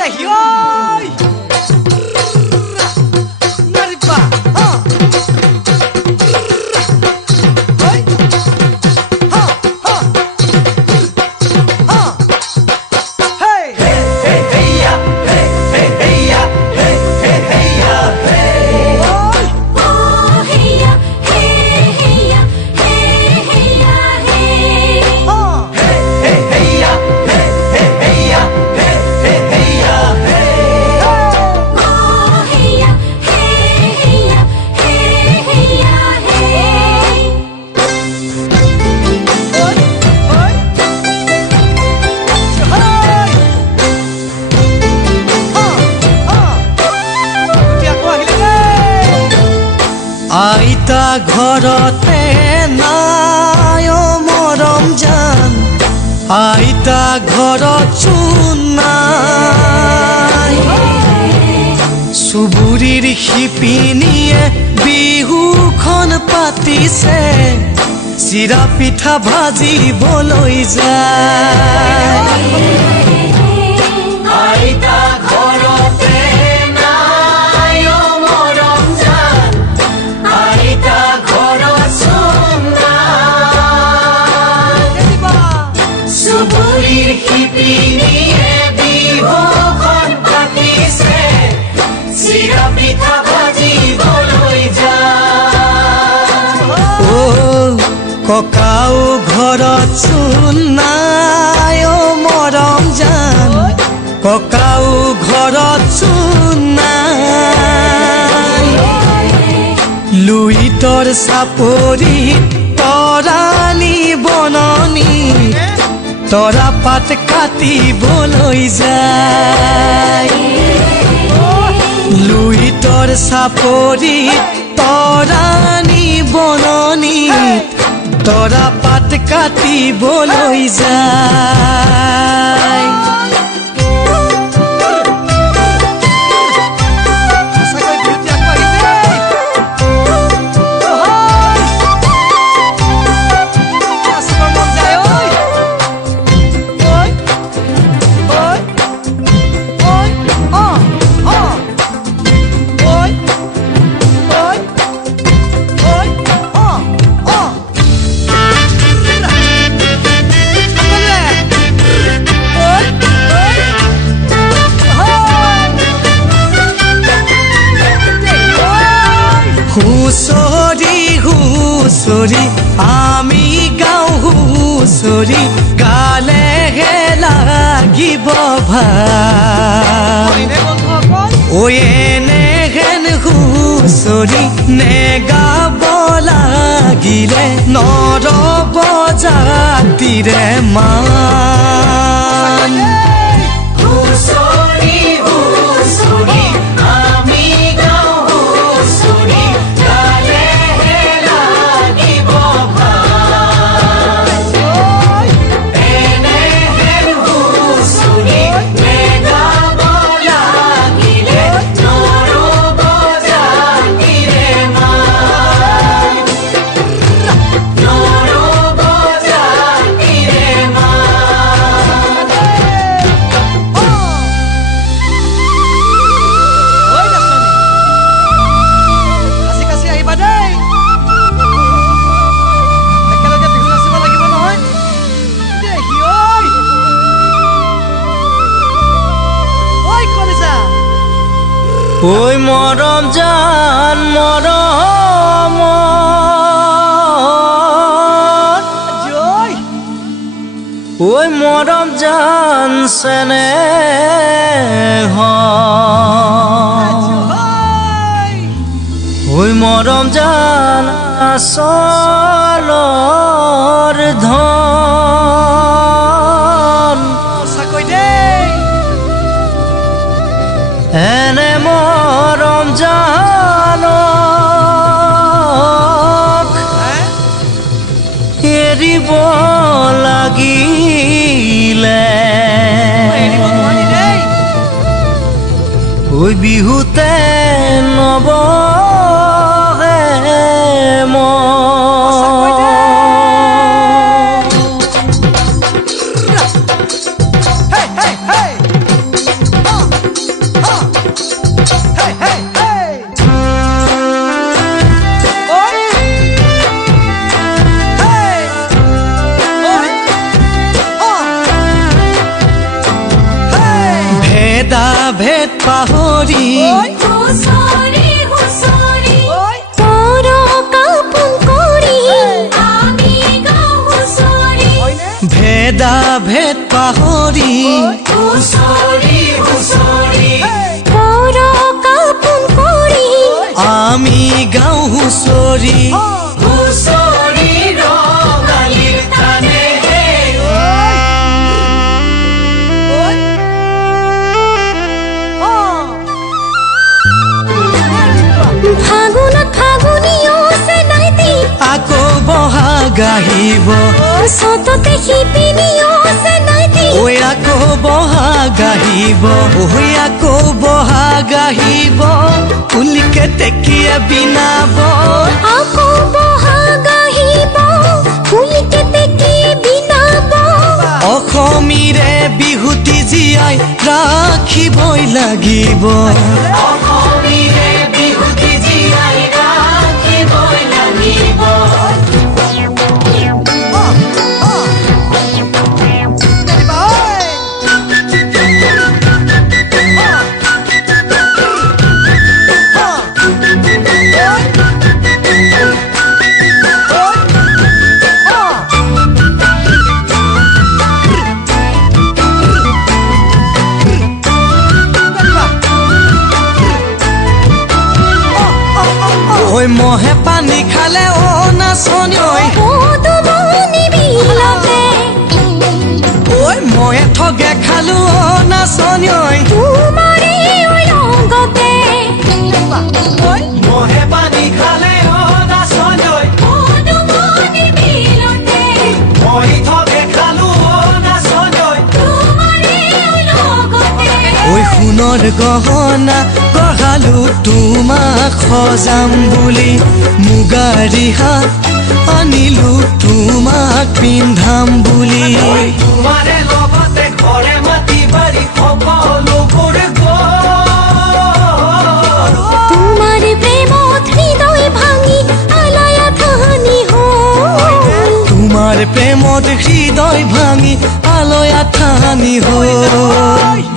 দেহি ঐ মাৰিবা আইতা ঘৰতে নাই মৰম জান আইতা ঘৰত চোন নাই চুবুৰীৰ শিপিনীয়ে বিহুখন পাতিছে চিৰা পিঠা ভাজিবলৈ যায় আইতা ঘৰতে ককাও ঘৰত চোন নাই মৰম জান ককাও ঘৰত চোন নাই লুইতৰ চাপৰি তৰাণী বননি তৰা পাত কাটিবলৈ যায় লুইতৰ চাপৰি তৰাণী বননি তৰা পাত কাটিবলৈ যায় হুঁচৰি হুঁচৰি আমি গাওঁ হুঁচৰি গালেহে লাগিব ভাল ঐ এনেহেন হুঁচৰি নেগাব লাগিলে নৰব জাতিৰে মান ঐ মৰম জান মৰম ঐ মৰম জান চেনেহ ঐ মৰম জান আচলৰ ধন এনে মৰম জানক এৰিব লাগিলে ঐ বিহুতে নবহে মন ভেদা ভেদ পাহৰি হুঁচৰি হুঁচৰি পৰ কাপোন কৰি আমি গাওঁ হুঁচৰি ভেদা ভেদ পাহৰি হুঁচৰি হুঁচৰি পৰ কাপোন কৰি আমি গাওঁ হুঁচৰি হুঁচৰি ৰঙালীৰ তানে ফাগুনত ফাগুনিও চেনাইতি আকৌ বহাগ আহিব চততে শিপিনিও চেনাইতি ঐ আকৌ বহাগ আহিব ঐ আকৌ বহাগ আহিব কুলিকে টেকিয়ে বিনাব আকৌ বহাগ আহিব কুলিকে টেকি বিনাব অসমীৰে বিহুটি জীয়াই ৰাখিবই লাগিব অসমীৰে বিহুটি জীয়াই ৰাখিবই লাগিব ঐ মহে পানী খালে অ নাচনি ঐ পদুমণি বিলতে ঐ ময়ে ঠগে খালো অ নাচনি ঐ তোমাৰে লগতে মহে পানী খালে অ নাচনি ঐ পদুমণি বিলতে মই ঠগে খালো অ নাচনি ঐ তোমাৰে লগতে ঐ সোণৰ গহনা গঢ়ালো তোমাক সজাম বুলি মুগাৰী হাত আনিলো তোমাক পিন্ধাম বুলি তোমাৰে লগতে ঘৰে মাটি বাৰী সকলোবোৰ তোমাৰ প্ৰেমত হৃদয় ভাঙি আলাই আথানি হ'ল তোমাৰ প্ৰেমত হৃদয় ভাঙি আলয় আঠানি হ'ল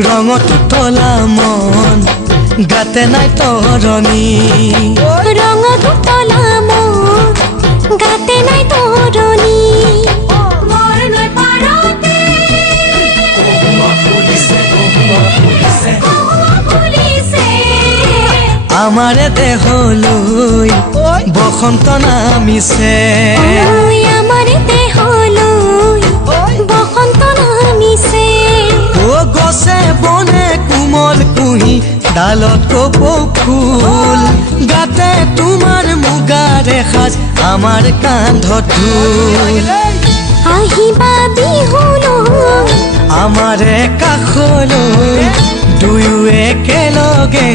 ৰঙত তলা মন গাতে নাই তৰণি ৰঙত উতলা মন গাতে নাই তৰণি মোৰ নৈ পাৰতে ফুলিছে আমাৰে দেহলৈ বসন্ত নামিছে ঐ আমাৰ দেহলৈ বসন্ত নামিছে অ গছে বনে কোমল কুঁহি ডালত কপৌ ফুল গাতে তোমাৰ মুগাৰে সাজ আমাৰ কান্ধত ঢোল আহিবা বিহুলৈ আমাৰে কাষলৈ দুয়ো একেলগে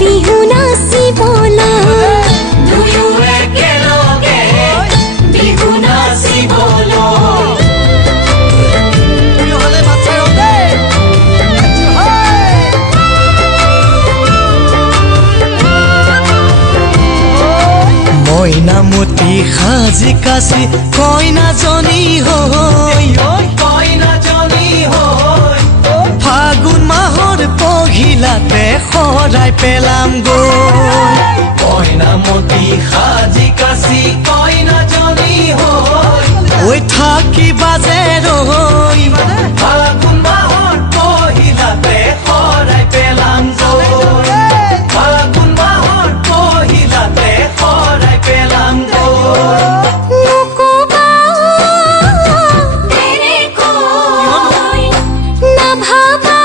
বিহু নাচিবলৈ দুয়ো একেলগে বিহু নাচিবলৈ মইনামতি সাজি কাচি কইনাজনী হৈ ফাগুন মাহৰ পহিলাতে শৰাই পেলাম গৈ মইনামতি সাজি কাচি কইনাজনী হৈ ঐ থাকিবা যে ৰৈ ফাগুন মাহৰ পহিলাতে শৰাই পেলাম গৈ ফাগুন মাহৰ পহিলাতে শৰাই পেলাম গৈ নকবা দেৰিকৈ নাভাবা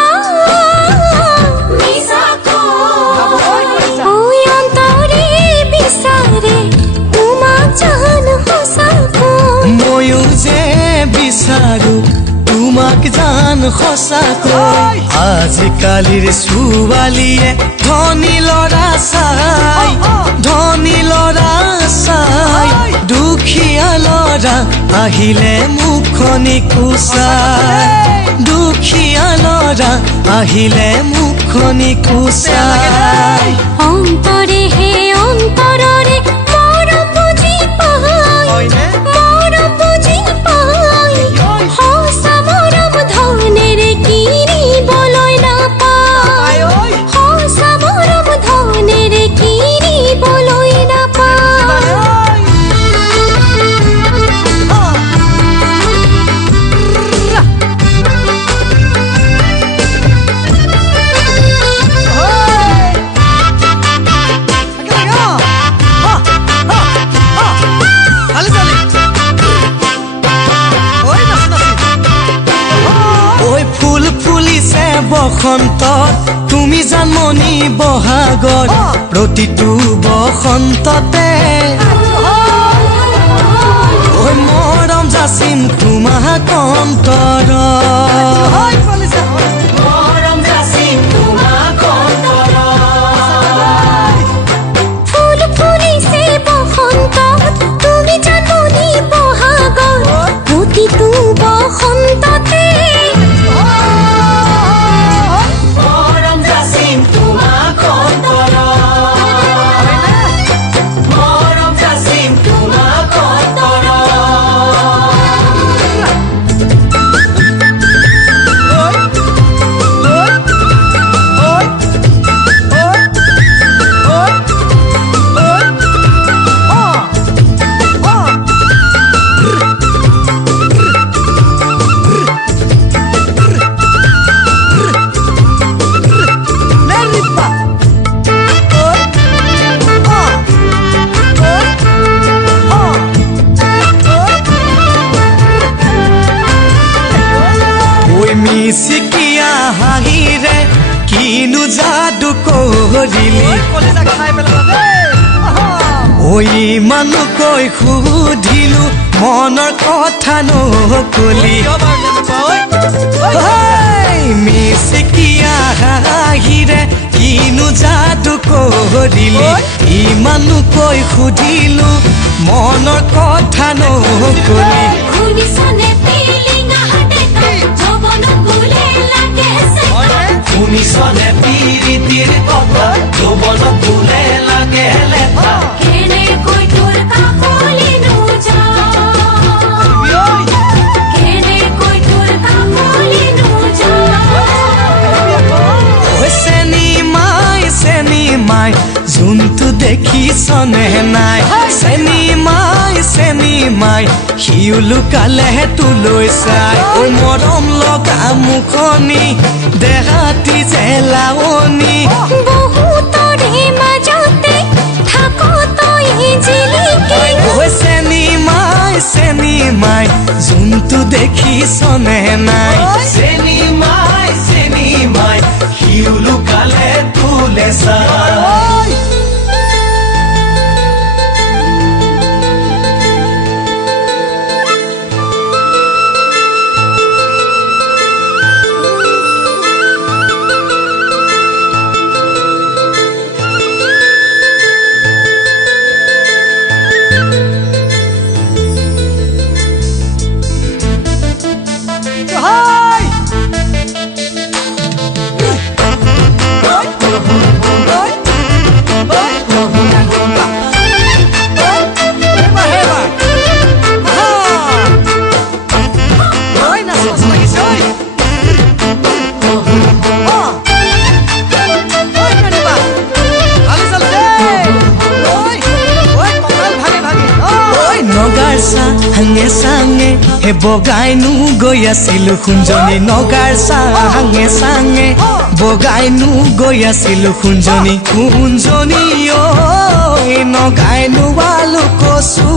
জান সঁচাকৈ আজিকালিৰ ছোৱালীয়ে ধনী ল'ৰা চাই ধনী ল'ৰা চাই দুখীয়া ল'ৰা আহিলে মুখনি কুচাই দুখীয়া ল'ৰা আহিলে মুখনি কুচাই অন্তৰে হে অন্তৰৰে মৰম বুজি পাই মৰম বুজি পাই সঁচা মৰম ধনেৰে কিনিবলৈ নাপায় সঁচা মৰম ধনেৰে কিনিবলৈ নাপায় বসন্ত তুমি জানমনি বহাগৰ প্ৰতিটো বসন্ততে ঐ মৰম যাচিম তোমাক অন্তৰত মৰম যাচিম তোমাক ফুল ফুলিছে বসন্তত তুমি জানমনি বহাগৰ প্ৰতিটো বসন্ততে মিচিকিয়া হাঁহিৰে কিনো যাদু কৰিলি ঐ ইমানকৈ সুধিলো মনৰ কথা নকলি মিচিকিয়া হাঁহিৰে কিনো যাদু কৰিলি ইমানকৈ সুধিলো মনৰ কথা নকলি শুনিছনে পিৰিতিৰ কথা যৌৱন ফুলে লাগে লেঠা কেনেকৈ তোৰ কাকলিনো যায় কেনেকৈ তোৰ কাকলিনো যায় চেনি মাই যোনটো দেখিছনে নাই চেনি মাই সিও লুকালেহে তোলৈ চাই ঐ মৰম লগা মুখনি দেহাতি জেলাৱনি বহুতৰে মাজতে থাকো তই জিলিকি ঐ চেনি মাই যোনটো দেখিছনে নাই চেনি মাই সিও লুকালে তোলে চাই হাঙে চাঙে হে বগাইনো গৈ আছিলো খুঞ্জনি নগাৰ চাঙে চাঙে বগাইনো গৈ আছিলো খুঞ্জনি ঐ নগাইনো আলু কচু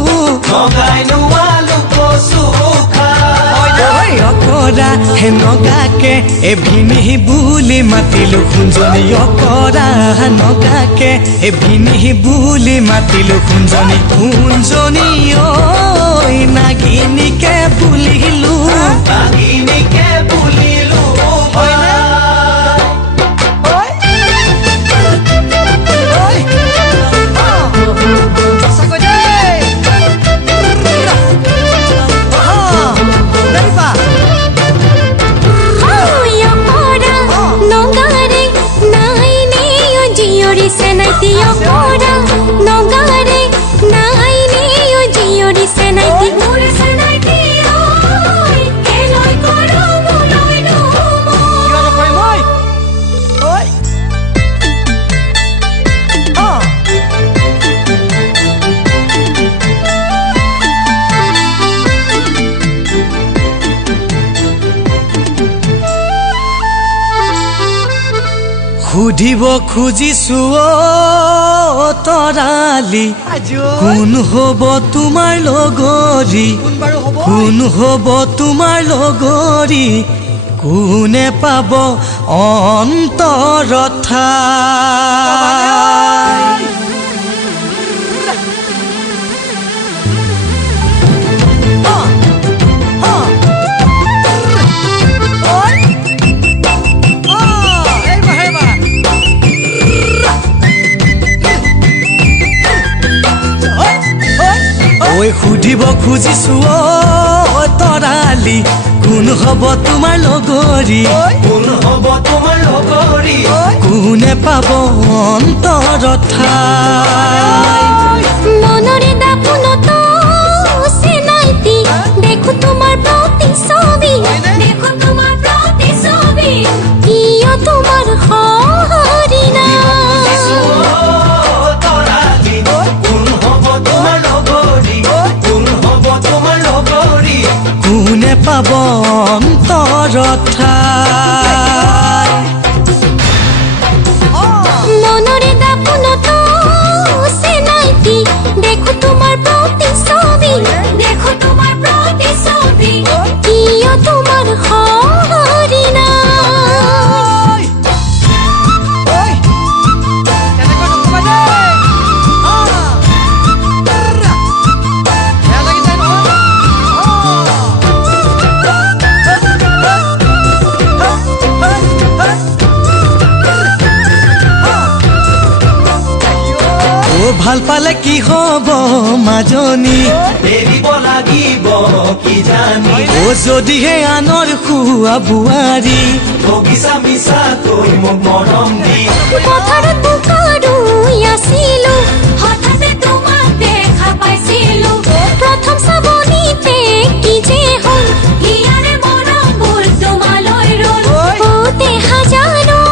অকৰা হে নগাকে এ ভিনি বুলি মাতিলো খুঞ্জনি অকৰা নগাকে এ ভিনি বুলি মাতিলো খুঞ্জনি ঐ নাগিনীকে বুলিলো দিয় কৰা নগাৰে নাইনে ও জিয়ৰি চেনাইতি মোৰ চেনাইতি ঐ কেলৈ কৰো মোলৈ কিয় নকৰিম ঐ ঐ সুধিব খুজিছো অ তৰালি কোন হ'ব তোমাৰ লগৰী কোন হ'ব তোমাৰ লগৰী কোনে পাব অন্তৰত ঠাই ঐ সুধিব খুজিছো অ তৰালি কোন হ'ব তোমাৰ লগৰী কোন হ'ব তোমাৰ লগৰী কোনে পাব অন্তৰত ঠাই মনৰে দাপোনত চেনাইতি দেখো তোমাৰ প্ৰতিছবি দেখো তোমাৰ প্ৰতিছবি কিয় তোমাৰ সঁহাৰি নাই কোনে পাব অন্তৰত ঠাই মনৰে দাপোনত চেনাইতি দেখো তোমাৰ প্ৰতিছবি দেখো তোমাৰ প্ৰতিছবি কিয় তোমাৰ সঁহাৰি নাই ভাল পালে কি হ'ব মাজনী এৰিব লাগিব কি জানি ও যদিহে আনৰ খুৱা বোৱাৰী বগিচা মিছাকৈ মোক মৰম দি পথাৰত বোকাৰুই আছিলো হঠাতে তোমাক দেখা পাইছিলো প্ৰথম চাবনিতে কি যে হ'ল হিয়াৰে মৰমবোৰ তোমালৈ ৰ'ল বহুতে হাজাৰো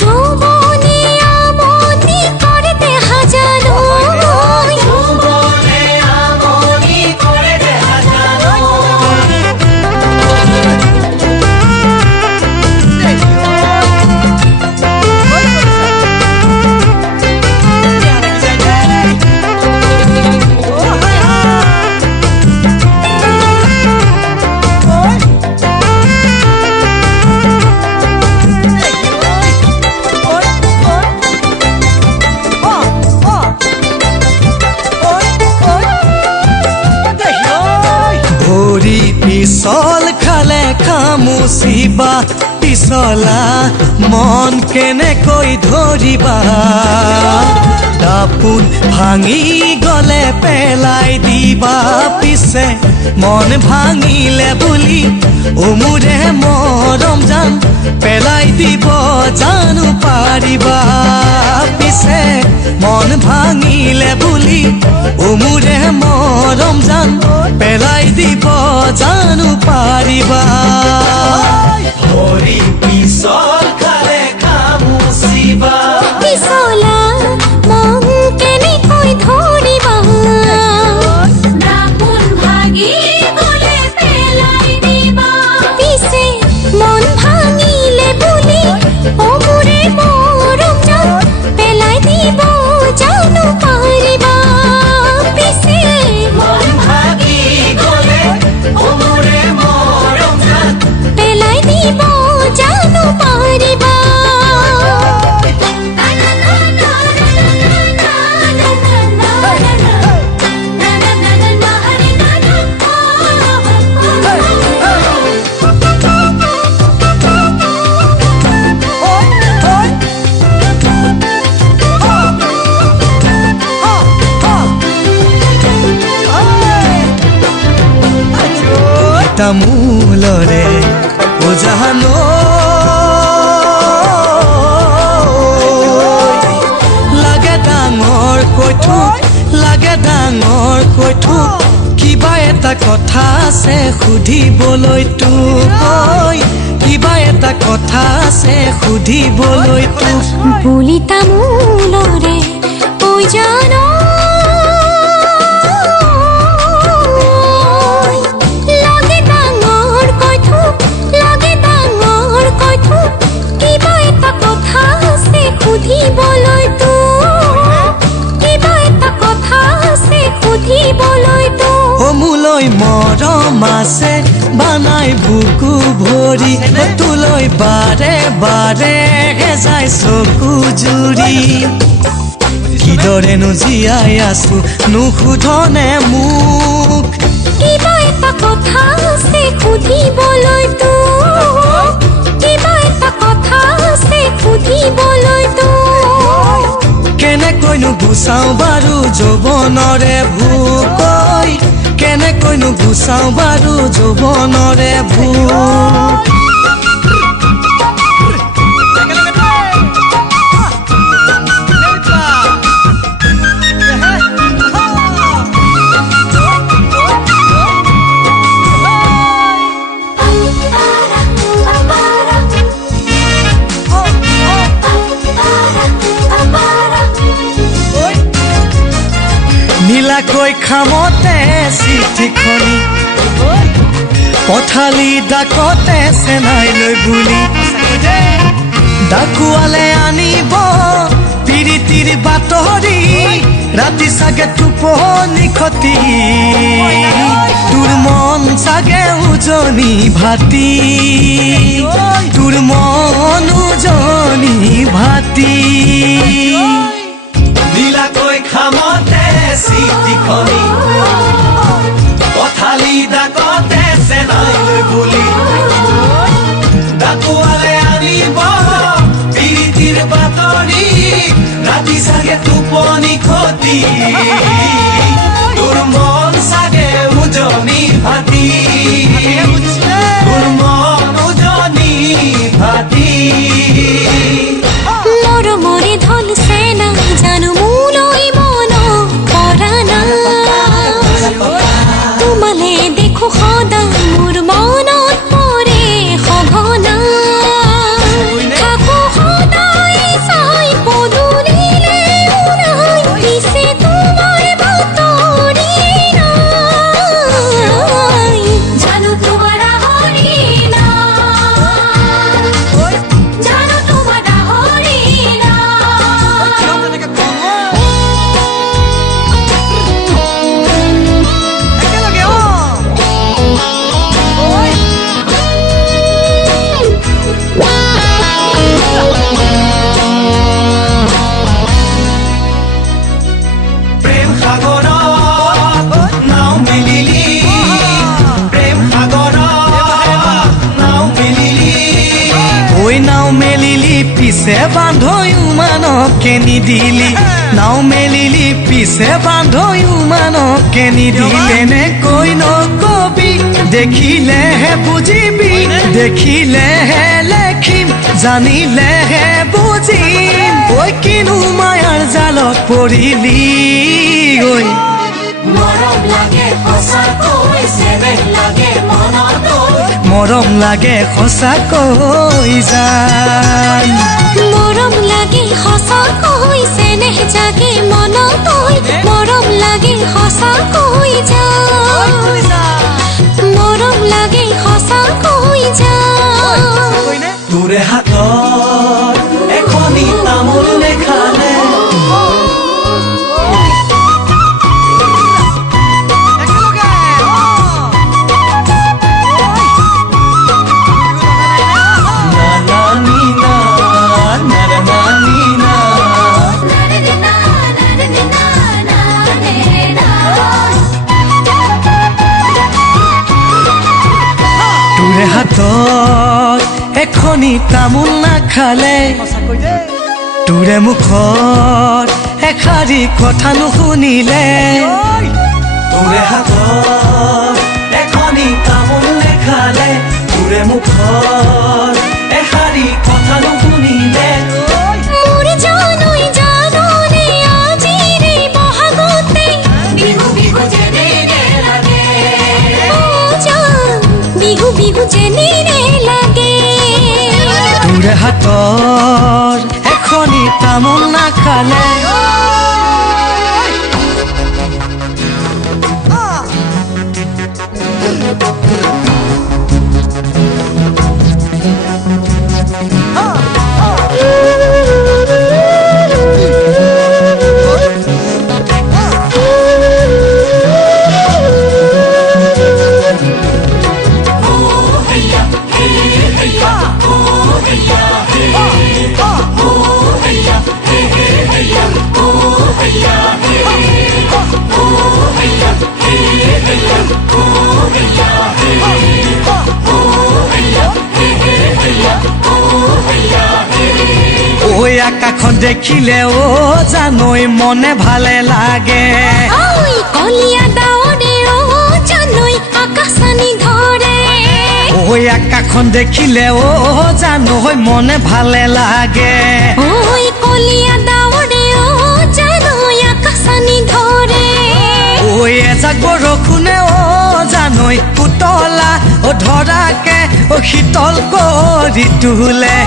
যৌৱনে আমনি কৰে দেখা জানো মনে আমনি কৰে দেখা জানো ভৰি পিছল খালে খামুচিবা পিছলা মন কেনেকৈ ধৰিবা দাপোন ভাঙি গলে পেলাই দিবা পিছে মন ভাঙিলে বুলি মোৰে মৰম জান পেলাই দিব জানো পাৰিবা পিছে মন ভাঙিলে বুলি মোৰে মৰম জান পেলাই দিব জানো পাৰিবা ভৰি পিছল খালে খামুচিবা পিছলা মন কেনেকৈ ধৰিবা দাপোন ভাগি গলে পেলাই দিবা পিছে মন ভাঙিলে বুলি মোৰে মৰম জান পেলাই দিব জানো পাৰিবা পিছে মন ভাগি গলে মোৰে মৰম জান পেলাই দিব জানো পাৰিবা তামোলৰে ওজানো এটা কথা আছে সুধিবলৈ তোক ঐ কিবা এটা কথা আছে সুধিবলৈ তোক বুলি তামোলৰে পূজন লাগে ডাঙৰ কৈ থোক কিবা এটা কথা আছে সুধিবলৈ তোক কিবা এটা কথা আছে সুধিবলৈ তোক ও মোলৈ মৰম আছে বানাই বুকু ভৰি তোলৈ বাৰে বাৰে যায় চকু জুৰি কিদৰেনো জীয়াই আছো নুসুধনে মোক কিবা এটা কথা আছে সুধিবলৈ তোক কিবা এটা কথা আছে সুধিবলৈ তোক কেনেকৈনো গুচাওঁ বাৰু যৌৱনৰে ভোক ঐ কেনেকৈনো গুচাওঁ বাৰু যৌৱনৰে ভোক নীলাকৈ খামতে চিঠিখনি পঠালি ডাকতে চেনাই লৈ বুলি ডাকুৱালে আনিব পিৰিতিৰ বাতৰি ৰাতি চাগে টোপনি খতি তোৰ মন চাগে উজনি ভাতি তোৰ মন উজনি ভাতি নীলাকৈ খামতে চিঠিখনি পঠালি ডাকতে চেনাই লৈ বুলি ডাকুৱালে আনিব পিৰিতিৰ বাতৰি ৰাতি চাগে টোপনি খতি তোৰ মন চাগে উজনি ভাতি তোৰ মন উজনি ভাতি মৰমৰে ধলছে না জানো মোলৈ মন পৰা না তোমালে দেখো সদায় মোৰ মনত পৰে সঘনা থাকো সদায় চাই পদূলিলে ওলাই পিছে তোমাৰ বাতৰি নাই জানো তোমাৰ হৰি নাই জানো তোমাৰ হৰি প্ৰেম সাগৰত নাও মেলিলি প্ৰেম সাগৰত নাও মেলিলি ঐ নাও মেলিলি পিছে বান্ধৈও মানকে নিদিলি নাও মেলিলি পিছে বান্ধৈও মানকে নিদিলি এনেকৈ নকবি দেখিলেহে বুজিবি দেখিলেহে লেখিম জানিলেহে বুজিম ঐ কিনো মায়াৰ জালত পৰিলি ঐ মৰম লাগে সঁচাকৈ চেনেহ লাগে মনতৈ মৰম লাগে সঁচাকৈ জান মৰম লাগে সঁচাকৈ চেনেহ জাগে মনতৈ মৰম লাগে সঁচাকৈ যান মৰম লাগে সঁচাকৈ যান তোৰে হাতত এখনি তামোল নেখালে তোৰে হাতত এখনি তামোল নাখালে তোৰে মুখত এষাৰি কথা নুশুনিলে তোৰে হাতত এখনি তামোল নেখালে তোৰে মুখত এষাৰি কথা নুশুনিলে মোৰ জানৈ জাননে আজিৰে বহাগতে বিহু বিহু যেনে লাগে তোৰে হাতৰ এখনি তামোল নাখালে ওই আকাশখন দেখিলে ও জানৈ মনে ভালে লাগে ওই কলিয়া দাওরে ও জানৈ আকাশানি ধরে ওই আকাশখন দেখিলে ও জানৈ মনে ভালে লাগে ওই কলিয়া দাওরে ও জানৈ আকাশানি ধরে ওই এজাক বৰষুণে ও জানৈ পুতলা ও ধৰাকে ও শীতল কৰি তোলে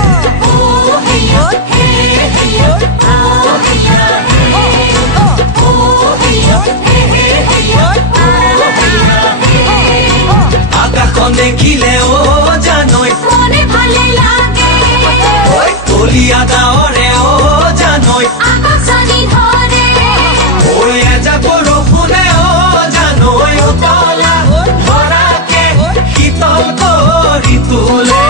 আকাশখন দেখিলে ও জানৈ মনে ভালে লাগে কলিয়া ডাৱৰে ও জানৈ আকাশানি ধৰে ওই এজাক বৰষুণে ও জানৈ উতলা ধৰাকে শীতল কৰি তোলে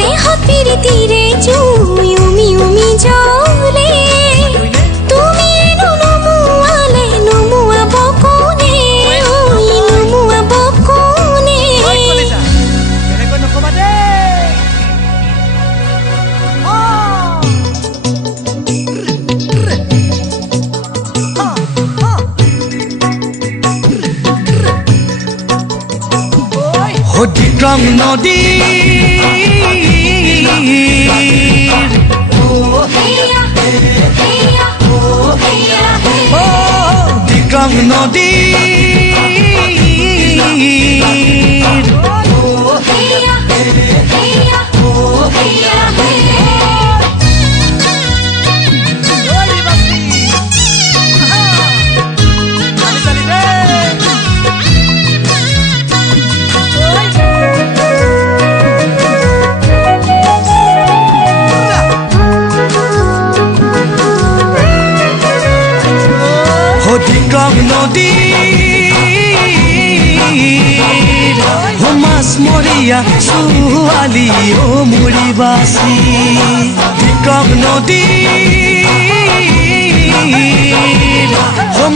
দেহ পিরিতিরে জুই উমি উমি জ্বলে তুমি এনো নমুয়ালে নমুয়াব কোনে ওই নমুয়াব কোনে অধিক্ৰম নদী হেয়া হেয়া হেয়া অধিক্ৰম নদী হেয়া হেয়া হেয়া অধিক্ৰম নদী মাছমৰীয়া ছোৱালী ও মৰিবাচি অধিক্ৰম নদী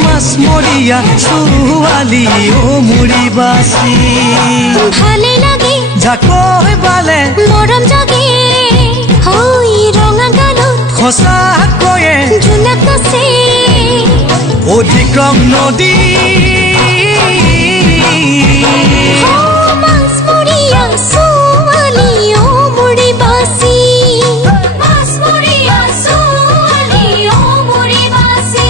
মাছমৰীয়া ছোৱালী ও মৰিবাচি ভালে লাগে জাকৈ বালে মৰম জাগে হৈ ৰঙা গালত সঁচাকৈয়ে জোনাক নাচে অধিক্ৰম নদী মাছমৰীয়া ছোৱালী ও মৰিবাচি মাছমৰীয়া ছোৱালী ও মৰিবাচি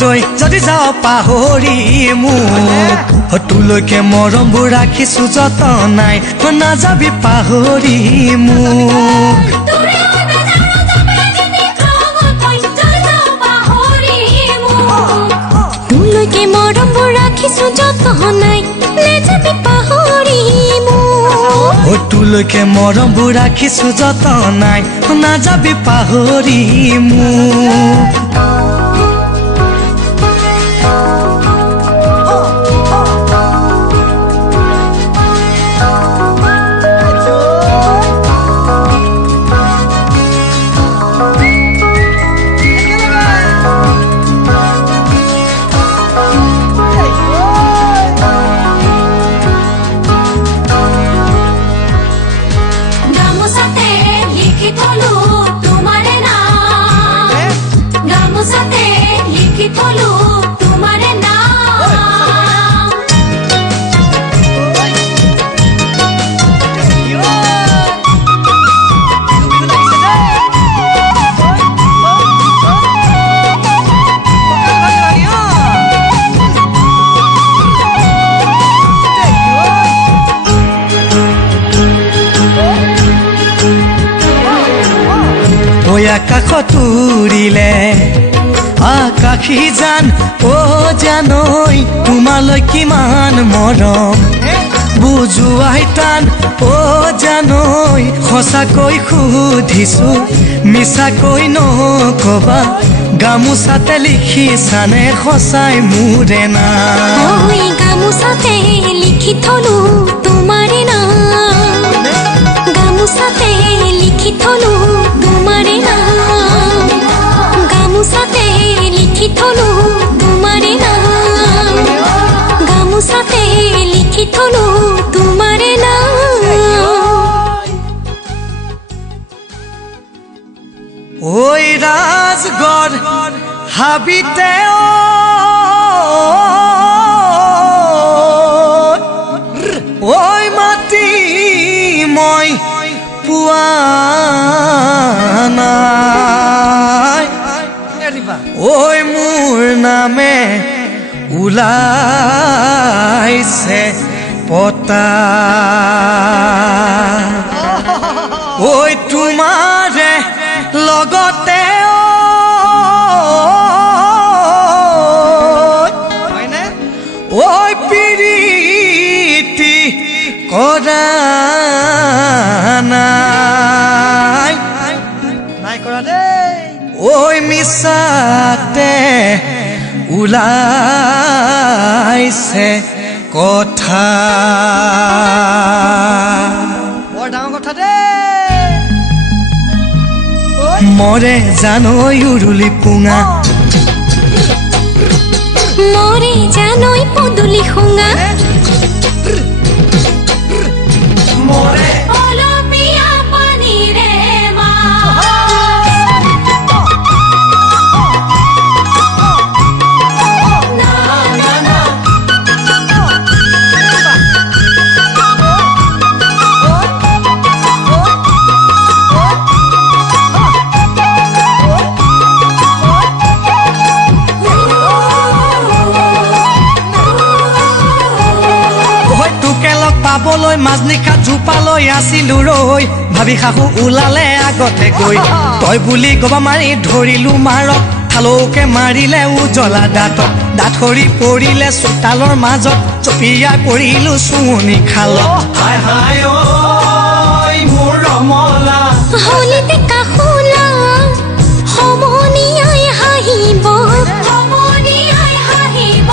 তই যদি যাওঁ পাহৰি মোক তোলৈকে মৰমবোৰ ৰাখিছো যতনাই নাযাবি পাহৰি মোক তোলৈকে মৰমবোৰ ৰাখিছো যতনাই নাযাবি পাহৰি মোক তোলৈকে মৰমবোৰ ৰাখিছো যতনাই নাযাবি পাহৰি মোক গামোচাতে লিখি থলো তোমাৰে নাম হৈ আকাশত উৰিলে আকাশী জান অ জানৈ তোমালৈ কিমান মৰম বুজোৱাই টান অ জানৈ সঁচাকৈ সুধিছো মিছাকৈ নকবা গামোচাতে লিখিছানে সঁচাই মোৰে নাম ঐ গামোচাতে লিখি থলো তোমাৰে নাম গামোচাতে লিখি থলো তোমাৰে নাম গামোচাতে লিখি থলো তোমাৰে নাম গামোচাতে লিখি থলো তোমাৰে নাম ঐ ৰাজগড় হাবিতে ঐ মাটি মই পোৱা নাই ঐ মোৰ নামে ওলাইছে পতা ঐ তোমাৰে লগতে ঐ প্ৰীতি কৰা নাই কৰা দেই ঐ মিছাতে ওলাইছে কথা বৰ ডাঙৰ কথা দেই মৰে জানৈ উৰুলি পুঙা মৰে জানৈ পদূলি শুঙা মৰে অলপীয়া পানীৰে পাবলৈ মাজনিশা জোপালৈ আছিলো ৰৈ ভাবি শাহু ওলালে আগতে গৈ তই বুলি গবা মাৰি ধৰিলো মাৰক থালৌকে মাৰিলে উজ্বলা দাঁতত দাঁত সৰি পৰিলে চোতালৰ মাজত চপিয়াই পৰিলো চুৱনি খালত হাই হাই ঐ মোৰ ৰমলা হলিতে কাহুলা সমনিয়াই হাঁহিব সমনিয়াই হাঁহিব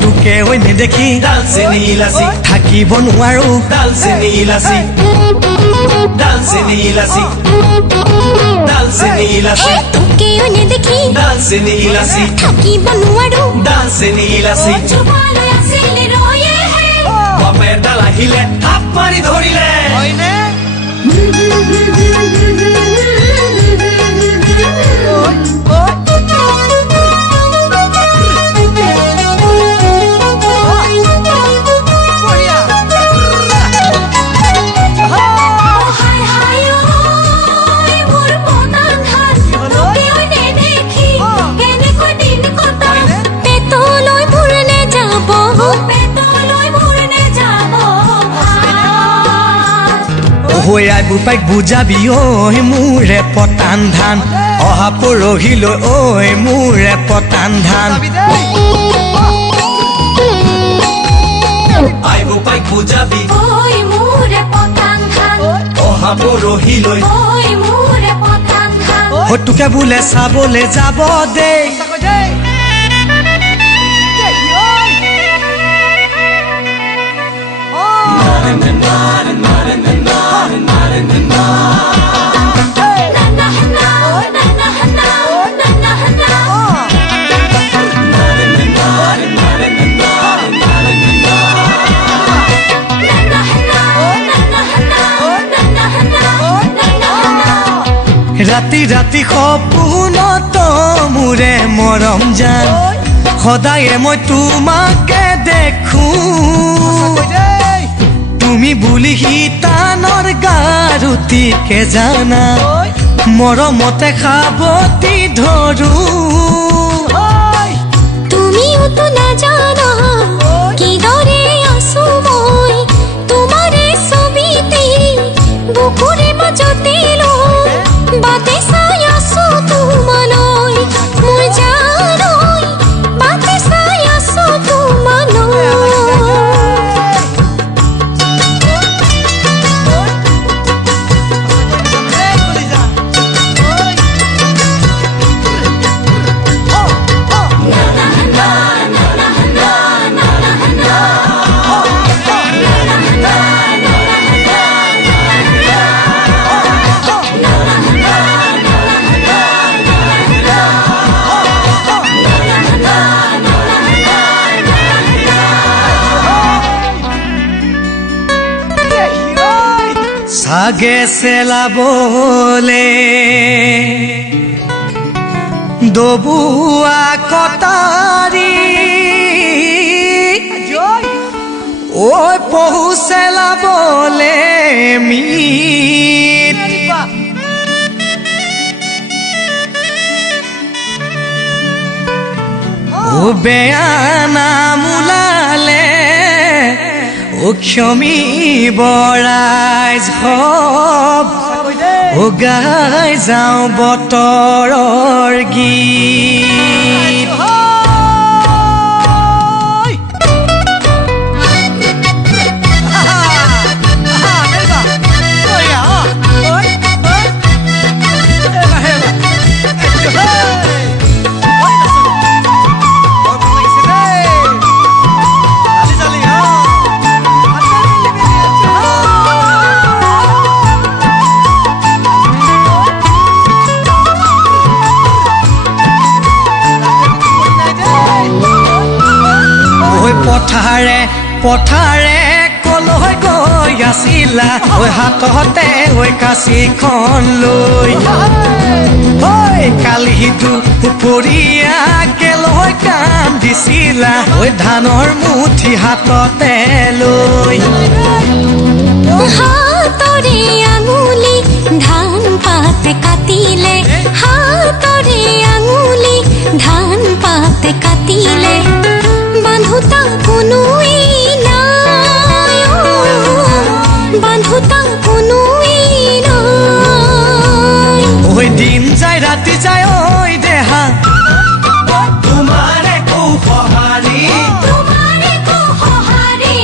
তোকে ঐ নেদেখি ডালচেনি ইলাচি থাকিব নোৱাৰো ডালচেনি ইলাচি ডালচেনি ইলাচি ডালচেনি ইলাচি তোকেও নেদেখি ডালচেনি ইলাচি থাকিব নোৱাৰো ডালচেনি ইলাচি জোপালৈ আছিল ৰয়ে বাপে এডাল আহিলে থাপ মাৰি ধৰিলে হৈ আই বোপাইক বুজাবি ঐ মোৰে পতান ধান অহা পৰহিলৈ ঐ মোৰে পতান ধান আই বোপাইক বুজাবি ঐ মোৰে পতান ধান অহা পৰহিলৈ ঐ মোৰে পতান ধান তোকে বোলে চাবলৈ যাব দেই ৰাতি ৰাতি সপোনত মোৰে মৰম জান সদায়ে মই তোমাকে দেখো তুমি বুলি সীতা ধানৰ গাৰুটিকে জানা মৰমতে খাবতি ধৰো তুমিওতো নাজানা কিদৰে আছো মই তোমাৰে ছবিতে বুকুৰে মাজতে লৈ বাটে চাই আছো তোমালৈ মোৰ জানৈ বাটে চাই আছো তোমালৈ সাগে চেলাবলে দবুয়া কটারি ওই পহু চেলাবলে মিট ও বেয়া নাম ওলালে ও ক্ষমি বৰাই হব ও গাই যাওঁ বতৰৰ গীত পথাৰে কলৈ গৈ আছিলা ঐ হাততে ঐ কাঁচিখন লৈ ঐ কালিহিটো উপৰীয়া কেলৈ কাম দিছিলা ঐ ধানৰ মুঠি হাততে লৈ হাতৰে আঙুলি ধান পাত কাটিলে হাতৰে আঙুলি ধান পাত কাটিলে বান্ধোতা কোনোই নাই বান্ধোতা কোনোই নাই ঐ দিন যায় ৰাতি যায় ঐ দেহা তোমাৰে সঁহাৰি তোমাৰে সঁহাৰি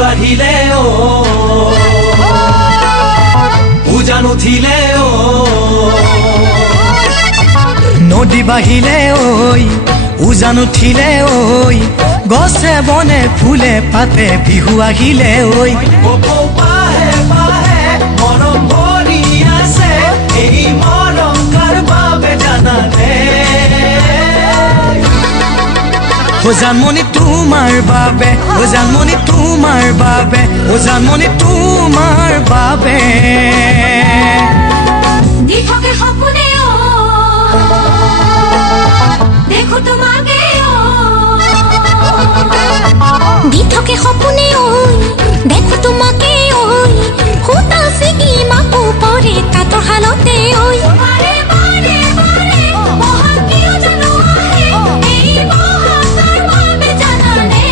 বাঢ়িলে উজান উঠিলে নদী বাঢ়িলে ঐ উজান উঠিলে ঐ গছে বনে ফুলে পাতে বিহু আহিলে ঐ পাহে পাহে মৰম ভৰি আছে এই মৰম কাৰ বাবে জানানে ও জানমণি তোমাৰ বাবে ও জানমণি তোমাৰ বাবে ও জানমণি তোমাৰ বাবে দি থাকে সপোনে দেখো তোমাকে দি থাকে সপোনে দেখো তোমাকে খুঁটা ছিগি মাকো পৰে তাঁতৰ শালতে বাৰে বাৰে বাৰে মহান কিয় জানো আহে এই মহানৰ বাবে জানানে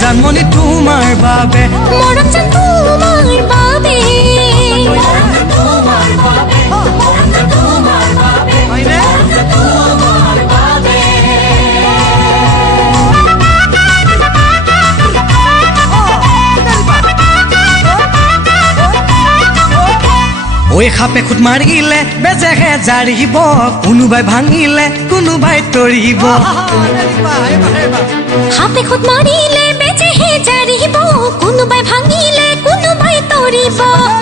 জানমণি তোমাৰ বাবে মৰম যেন তোমাৰ বাবে ঐ সাপে খুট মাৰিলে বেজেহে জাৰিব কোনোবাই ভাঙিলে কোনোবাই তৰিব সাপে খুট মাৰিলে বেজেহে জাৰিব কোনোবাই ভাঙিলে কোনোবাই তৰিব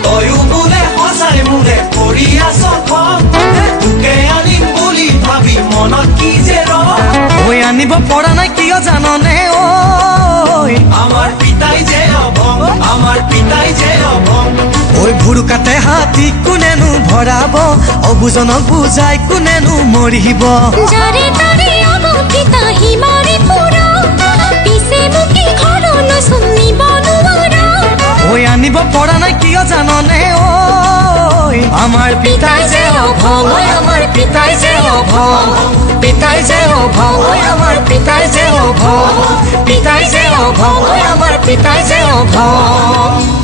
তয়ো বোলে সঁচাই মোৰে কৰি আছ খং তোকে আনিম বুলি ভাবি মনত কি যে ঐ আনিব পৰা নাই কিয় জাননে ঐ আমাৰ পিতাই যে অভং আমাৰ পিতাই যে অভং ঐ ভুৰুকাতে হাতী কোনেনো ভৰাব অবুজনক বুজাই কোনেনো মৰিব যাৰে তাৰে অৱস্থিতা হিমাৰি ফুৰা পিছে মুকি ঘৰলৈ চুনিব নোৱাৰা ঐ আনিব পৰা নাই কিয় জাননে ঐ আমাৰ পিতাই যে অভং ঐ আমাৰ পিতাই যে অভং পিতাই যে অভং ঐ আমাৰ পিতাই যে অভং পিতাই যে অভং ঐ আমাৰ পিতাই যে অভং